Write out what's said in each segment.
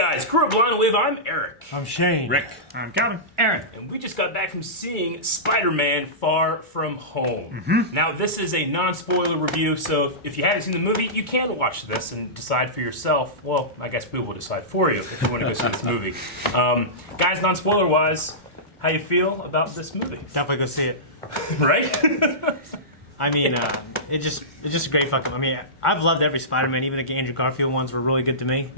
guys, Kuro with. I'm Eric. I'm Shane. Rick. I'm Calvin. Aaron. And we just got back from seeing Spider-Man Far From Home. Now, this is a non-spoiler review, so if you haven't seen the movie, you can watch this and decide for yourself. Well, I guess we will decide for you if you want to go see this movie. Guys, non-spoiler-wise, how you feel about this movie? Definitely go see it. Right? I mean, it's just a great fucking. I mean, I've loved every Spider-Man. Even the Andrew Garfield ones were really good to me.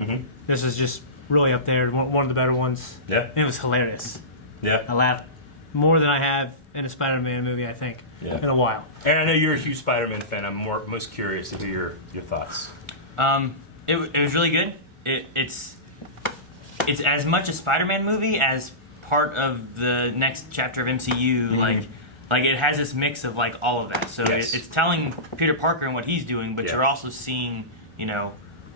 This is just really up there. One of the better ones. Yeah. And it was hilarious. Yeah. I laughed more than I have in a Spider-Man movie, I think, in a while. And I know you're a huge Spider-Man fan. I'm most curious to hear your thoughts. It was really good. It's as much a Spider-Man movie as part of the next chapter of MCU. Like it has this mix of like all of that. So Yes. it's telling Peter Parker and what he's doing, but you're also seeing,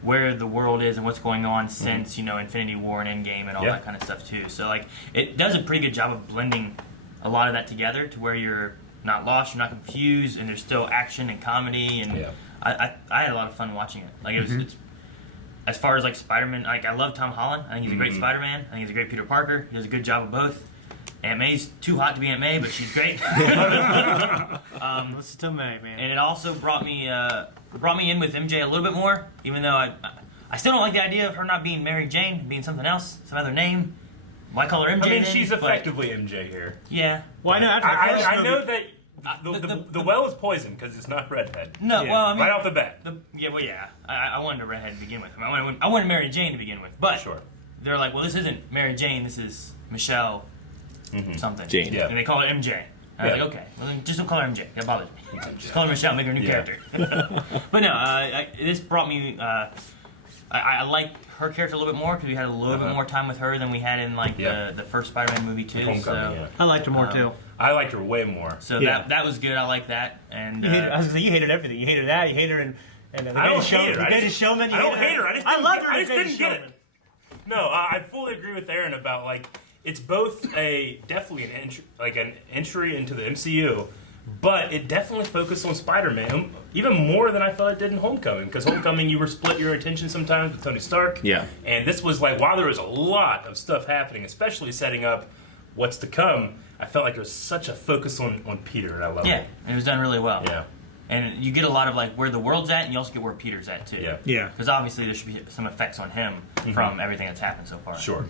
where the world is and what's going on since, Infinity War and Endgame and all that kind of stuff too. So like it does a pretty good job of blending a lot of that together to where you're not lost, you're not confused, and there's still action and comedy, and I had a lot of fun watching it. Like it's as far as like Spider-Man, like I love Tom Holland. I think he's a great Spider-Man. I think he's a great Peter Parker. He does a good job of both. Aunt May's too hot to be Aunt May, but she's great. Listen to May, man. And it also brought me in with MJ a little bit more, even though I still don't like the idea of her not being Mary Jane, being something else, some other name. Why call her MJ? I mean, she's effectively MJ here. Yeah. Well, I know. I know that the well is poisoned because it's not redhead. No, well, I mean, right off the bat. I wanted a redhead to begin with. I wanted Mary Jane to begin with, but they're like, well, this isn't Mary Jane. This is Michelle something. Jane. Yeah. And they call her MJ. I was like, okay, well, then just don't call her MJ. That bothers me. Just call her Michelle. Make her a new character. But no, this brought me. I like her character a little bit more because we had a little bit more time with her than we had in like the first Spider-Man movie too. Homecoming, I liked her more too. I liked her way more. So that was good. I like that. And You hated, I was gonna say you hated everything. You hated that. You hated her and the I don't Greatest hate her. The Greatest Showman. I don't hate her. I loved her. I in just The Greatest didn't get Showman. it. No, I fully agree with Aaron about like it's both definitely an entry into the MCU, but it definitely focused on Spider-Man even more than I thought it did in Homecoming. Because Homecoming, you were split your attention sometimes with Tony Stark. Yeah. And this was like, while there was a lot of stuff happening, especially setting up what's to come, I felt like there was such a focus on Peter, and I love it. yeah, and it was done really well. Yeah. And you get a lot of like where the world's at, and you also get where Peter's at too. Yeah. Yeah. Because obviously there should be some effects on him from everything that's happened so far. Sure.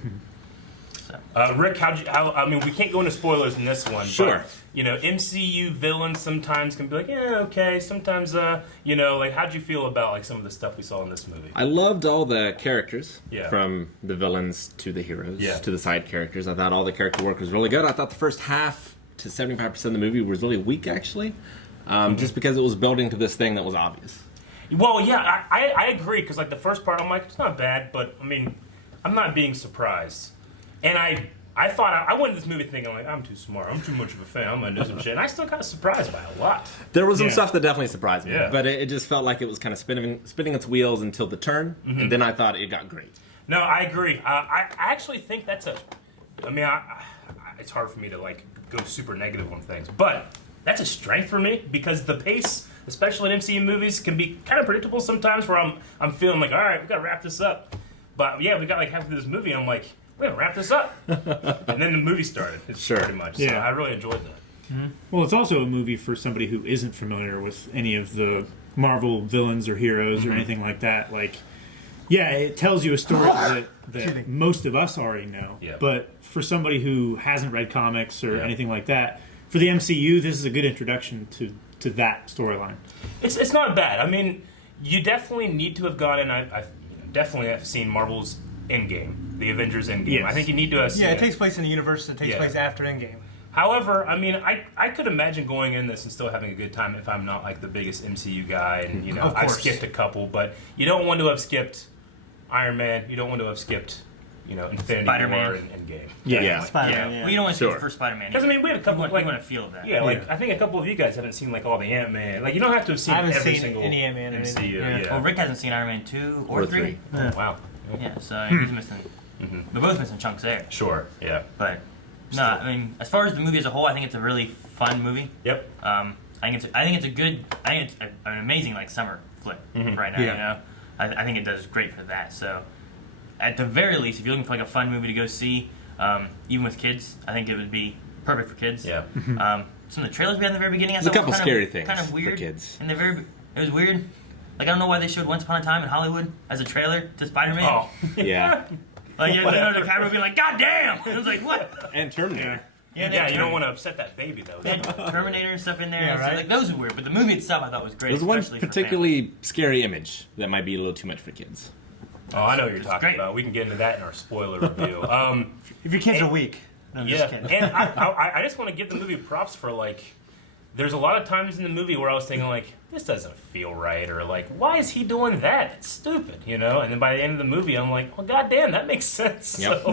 So. Rick, I mean, we can't go into spoilers in this one. Sure. But, MCU villains sometimes can be like, yeah, okay. Sometimes, like, how'd you feel about like some of the stuff we saw in this movie? I loved all the characters, Yeah. from the villains to the heroes Yeah. to the side characters. I thought all the character work was really good. I thought the first half to 75% of the movie was really weak, actually, just because it was building to this thing that was obvious. Well, yeah, I agree, because like the first part, I'm like, it's not bad, but I mean, I'm not being surprised. And I thought, I went into this movie thinking, like, I'm too smart, I'm too much of a fan, I'm gonna do some shit, and I still got surprised by a lot. There was some stuff that definitely surprised me, Yeah. but it just felt like it was kind of spinning its wheels until the turn, and then I thought it got great. No, I agree. I actually think that's it's hard for me to like go super negative on things, but that's a strength for me because the pace, especially in MCU movies, can be kind of predictable sometimes. Where I'm feeling like, all right, we gotta wrap this up, but yeah, we got like half of this movie, and I'm like, we gotta wrap this up, and then the movie started. Pretty much. Yeah. So I really enjoyed that. Well, it's also a movie for somebody who isn't familiar with any of the Marvel villains or heroes or anything like that. Like, yeah, it tells you a story that most of us already know. Yeah. But for somebody who hasn't read comics or anything like that, for the MCU, this is a good introduction to that storyline. It's not bad. I mean, you definitely need to have gone in. I definitely have seen Marvel's Endgame, the Avengers Endgame. Yes. I think you need to have seen It takes place in the universe that takes Yeah. place after Endgame. However, I mean, I could imagine going in this and still having a good time if I'm not like the biggest MCU guy, and Of I've course. skipped a couple, but you don't want to have skipped Iron Man, you don't want to have skipped, Infinity Spider-Man. War and Endgame. Yeah. Spider-Man, yeah. Well, you don't want to see Sure. the first Spider-Man. Because I mean, we had a couple you like want to feel that. yeah, like I think a couple of you guys haven't seen like all the Ant-Man. Like you don't have to have seen I haven't every seen single any Ant-Man or anything. MCU. Yeah. Yeah. Well, Rick hasn't seen Iron Man 2 or Or 3. three. Oh, wow. Yeah, so he's missing. They're both missing chunks there. Sure. Yeah. But no, I mean, as far as the movie as a whole, I think it's a really fun movie. Yep. I think it's an amazing like summer flick right now. Yeah. I think it does great for that. So at the very least, if you're looking for like a fun movie to go see, even with kids, I think it would be perfect for kids. Yeah. Some of the trailers we had in the very beginning, I There's a thought couple were scary things kind of for weird. kids. And it was weird. Like I don't know why they showed Once Upon a Time in Hollywood as a trailer to Spider-Man. Oh. Yeah. Like you know, the camera being like, "God damn!" It was like, "What?" And Terminator. Yeah, you don't want to upset that baby though. They had Terminator and stuff in there. Yeah, and so, right. like those were weird, but the movie itself I thought was great. There's one especially for particularly scary image that might be a little too much for kids. Oh, I know what you're talking great. about. We can get into that in our spoiler review. If your kids are weak. No, I'm just Yeah, kidding. and I just want to give the movie props for like. There's a lot of times in the movie where I was thinking like, this doesn't feel right, or like, why is he doing that? It's stupid, you know. And then by the end of the movie, I'm like, well, goddamn, that makes sense. Yep. So,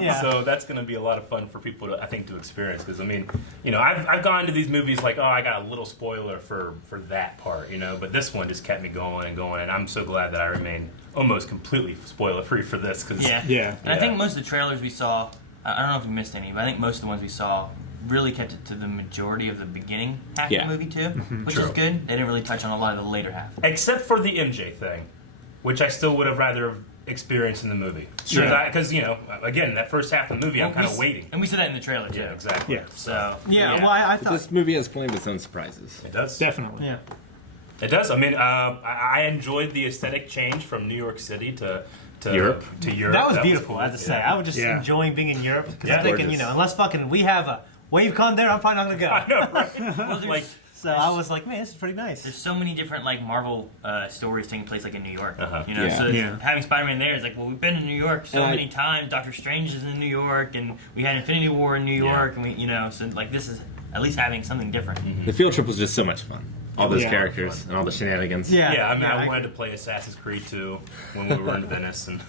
Yeah. so that's going to be a lot of fun for people to, I think, to experience. Because I mean, you know, I've gone to these movies like, oh, I got a little spoiler for that part, you know. But this one just kept me going and going, and I'm so glad that I remain almost completely spoiler free for this. Cause, Yeah. And I think most of the trailers we saw, I don't know if we missed any, but I think most of the ones we saw really kept it to the majority of the beginning half Yeah. of the movie too, which True. is good. They didn't really touch on a lot of the later half. Except for the MJ thing, which I still would have rather experienced in the movie. Sure. Because, you know, again, that first half of the movie, I'm kind of waiting. And we said that in the trailer too. Yeah, exactly. Yeah. So Yeah, well, I But thought. this movie has plenty of its own surprises. It does. Definitely. Yeah. It does. I mean, I enjoyed the aesthetic change from New York City to Europe. To Europe. That was cool. beautiful, I have to say. Yeah. I was just Yeah. enjoying being in Europe because Yeah, I'm thinking, gorgeous. you know, unless fucking we have a WaveCon there, I'm probably not I going to go. know, right? Well, like, So I was like, man, this is pretty nice. there's so many different like Marvel stories taking place like in New York. Uh-huh. You know, Yeah. so Yeah. having Spider-Man there is like, well, we've been in New York so And many times. Doctor Strange is in New York, and we had Infinity War in New Yeah. York, and we, you know, so like this is at least having something different. The field trip was just so much fun. All those Yeah. characters and all the shenanigans. Yeah. yeah, I mean, Yeah, I wanted to play Assassin's Creed 2 when we were in Venice and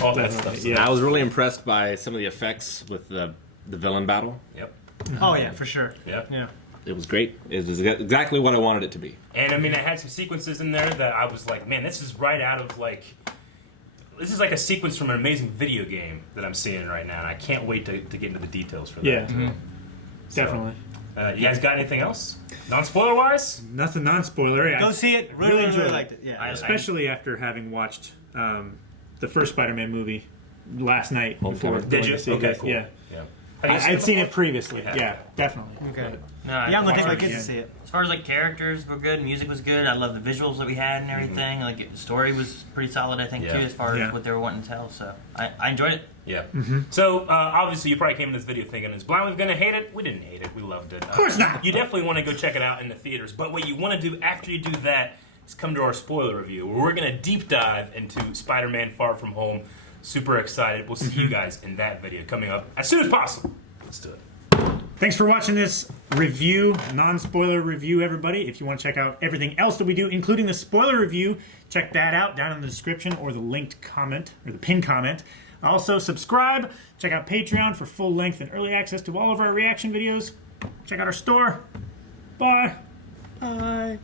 all that stuff. So, Yeah. And I was really impressed by some of the effects with the villain battle. Yep. Oh, yeah, for sure. Yep. Yeah. It was great. It was exactly what I wanted it to be. And I mean, it had some sequences in there that I was like, man, this is right out of like. This is like a sequence from an amazing video game that I'm seeing right now, and I can't wait to get into the details for that. Yeah. So, Definitely. You guys got anything else? Non-spoiler wise? Nothing non-spoilery. Go see it. Really, really really, enjoyed liked it. Yeah. especially after having watched the first Spider-Man movie last night before Homecoming. Did going you? to see Okay, this. cool. Yeah. Yeah. I'd seen it previously. Yeah. Yeah, definitely. Okay. No, Yeah, I'm going to take my kids Yeah. to see it. As far as like characters were good, music was good. I love the visuals that we had and everything. Like the story was pretty solid, I think, Yeah. too, as far Yeah. as what they were wanting to tell. So I enjoyed it. Yeah. So obviously, you probably came in this video thinking, "Is Blindly gonna hate it?" We didn't hate it. We loved it. Of course not. You definitely want to go check it out in the theaters. But what you want to do after you do that is come to our spoiler review, where we're gonna deep dive into Spider-Man: Far From Home. Super excited. We'll see you guys in that video coming up as soon as possible. Let's do it. Thanks for watching this review, non-spoiler review, everybody. If you want to check out everything else that we do, including the spoiler review, check that out down in the description or the linked comment, or the pinned comment. Also, subscribe. Check out Patreon for full length and early access to all of our reaction videos. Check out our store. Bye. Bye.